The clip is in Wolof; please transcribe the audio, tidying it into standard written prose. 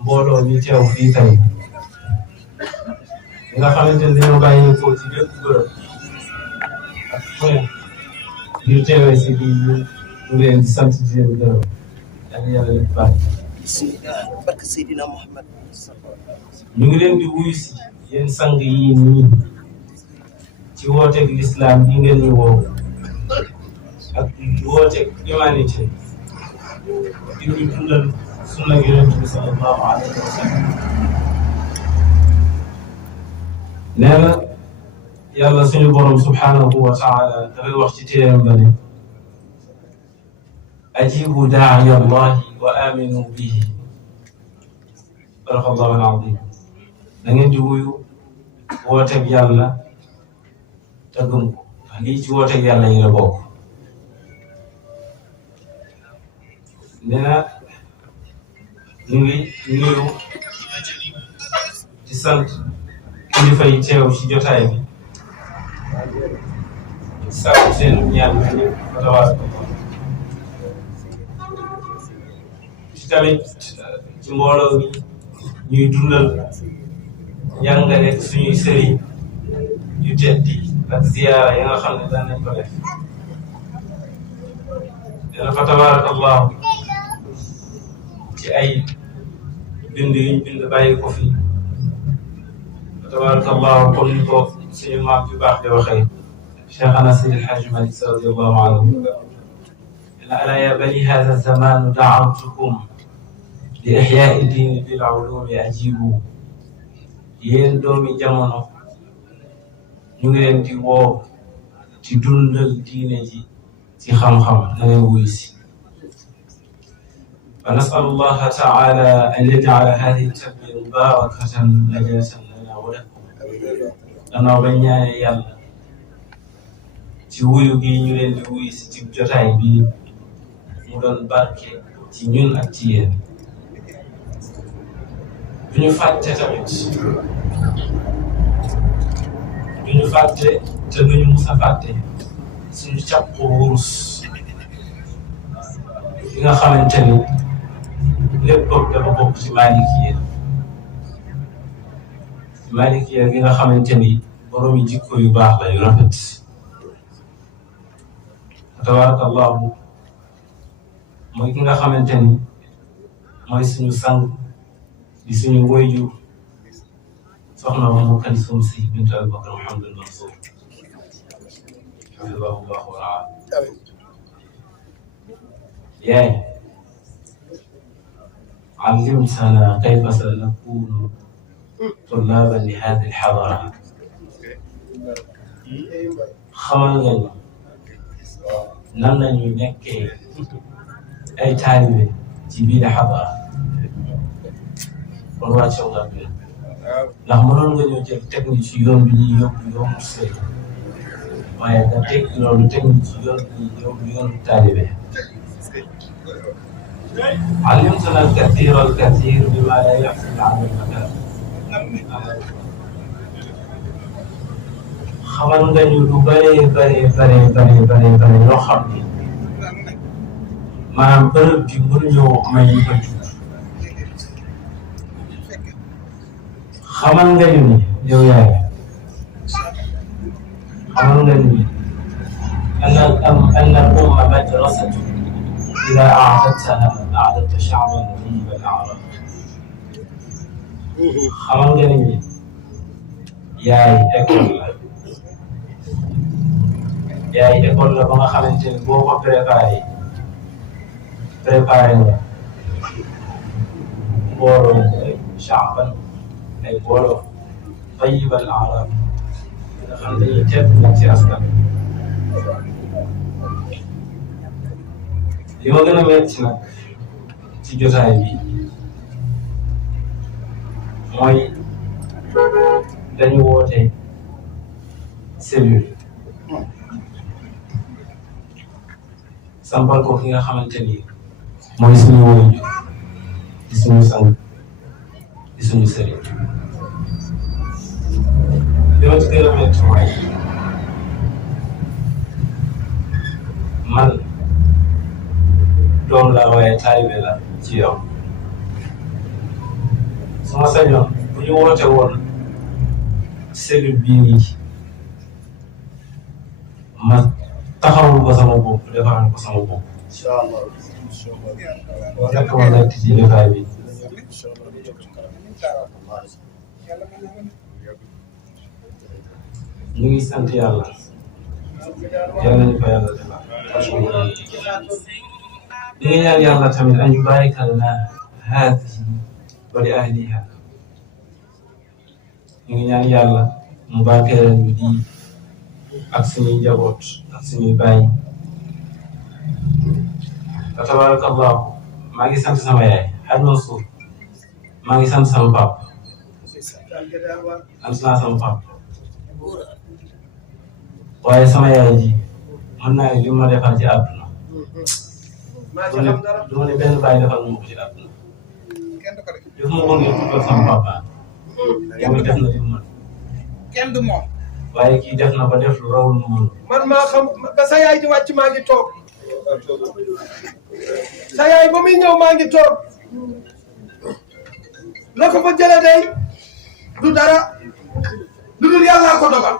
mbooloo mi teew fii tey nga xamante ne dañoo bàyyi ko ci bépp bërëb ak fu ne ngir teewee si lii ñu leen di sant di leen gërëm ak yàlla def baax. barke Seydina Muhammad ñu ngi leen di wuyu si yéen sang yi nii ci wooteeg l'islam yi ngeen ñu woo ak wooteeg humanité di ñu dundal sunna Yonent bi sallallahu alayhi wa sallam. nee na yàlla suñu borom subhanahu wa taala dafay wax ci téeram ba ne ajibu daa'iya allahi wa aminu bihi sadaqallahu al-azim. da ngeen di wuyu wooteeg yàlla te gëm ko lii ci wooteeg yàlla yi la bokk. nee na ñu ngi nuyu di sant kilifa yi teew ci jotaay bi sàkku seen ñaan bi fa tabaaraka ci tamit ci mbooloo mi ñuy dundal njàngale suñuy sëriñ yu teddi ak ziyaara yi nga xam ne daan nañ ko def. dana fa tabaaraka allahu ci ay bind yuñ bind bàyyi ko fi tabaraka allahu comme ni ko suñu maam yu baax di waxee Cheikhana Seydi El Hadji Malick Sy radiyallahu anhu alaa ya bani hada zamanu daawtukum li ihyaai diini bil ulumi ajibu. yéen doomi jamono ñu ngi leen di woo ci dundal diine ji ci xam-xam na ngeen wuyu si. فنسأل الله تعالى أن يجعل هذه التربية مباركة نجاة لنا ولكم. danaa ba ñaan yàlla ci wuyu gi ñu leen di wuyu si ci jotaay bi mu doon barke ci ñun ak ci yéen. du ñu fàtte tamit du ñu fàtte te du ñu mus a fàtte suñu càpp wurus bi nga xamante ni lépp dafa bokk ci Malikiya gi nga xamante ni borom yi jikko yu baax la yu rafet. tabarakallahu mooy ki nga xamante ni mooy suñu sang di suñu woyju soxna Umu Kalsum Si bint Abubakar Muhammadul Mansour hafidahullahu wa raa. yaay علمتنا كيف سنكون طلابا لهذه الحضارة. xamal nga ñu nan la ñuy nekkee ay taalibe ci biir xadara. kon wàcce nga bi ndax mënoon nga ñëw jël teg ñu ci yoon bi ñuy yóbbu yoonu sëy waaye nga teg loolu teg ñu ci yoon bi ñuy yóbbu yoonu taalibe. علمتنا الكثير بما لا يحصل عن المكان. xamal nga ñu lu bëree loo xam ni maanaam bërëb bi mënuñoo may ñu ko jug. xamal nga ñu ni yow yaay xamal nga ñu ni أن الأمة مدرسة إذا أعددتها أعددت شعبا طيب الأعراق. xamal nga ni yaay école la ba nga xamante ni boo ko préparé nga mbooloo sha'ban ay mbooloo طيب الأعراق nga xam ne dañuy tedd nag ci askan. li ma gën a metti nag ci jotaay bi mooy dañu woote cellule sampal ko ki nga xamante ni mooy suñu waajur di suñu sang di suñu sëriñ. li ma ci gën a metti mooy man doom la waaye taalibe la ci yow. su ma sañoon bu ñu woote woon cellule bii nii ma taxawul ko sama bopp defaral ko sama bopp. incha allah. fekk ma nekk ci defaay bi. ñu ngi sant yàlla. yàlla nañu ko yàlla defal. ñu ngi ñaan yàlla tamit an yubarika lana haadihi wa li ahliha. ñu ngi ñaan yàlla mu barkeelal ñu di ak suñuy njaboot ak suñuy baay. fa tabarakallahu maa ngi sant sama yaay Hadj Mansour maa ngi sant sama papa sant naa sama papa waaye sama yaay ji mën naa ne li ma defal ci àdduna du ma ne benn baay defal ma ko ci àdduna def ma ko ngir tuddal sama papa moom def na li mu mën kenn du moom waaye kii def na ba def lu rawul mu mën man maa xam ba sa yaay di wàcc maa ngi toog sa yaay ba muy ñëw maa ngi toog la ko fa jëlee day du dara lu dul yàllaa ko dogal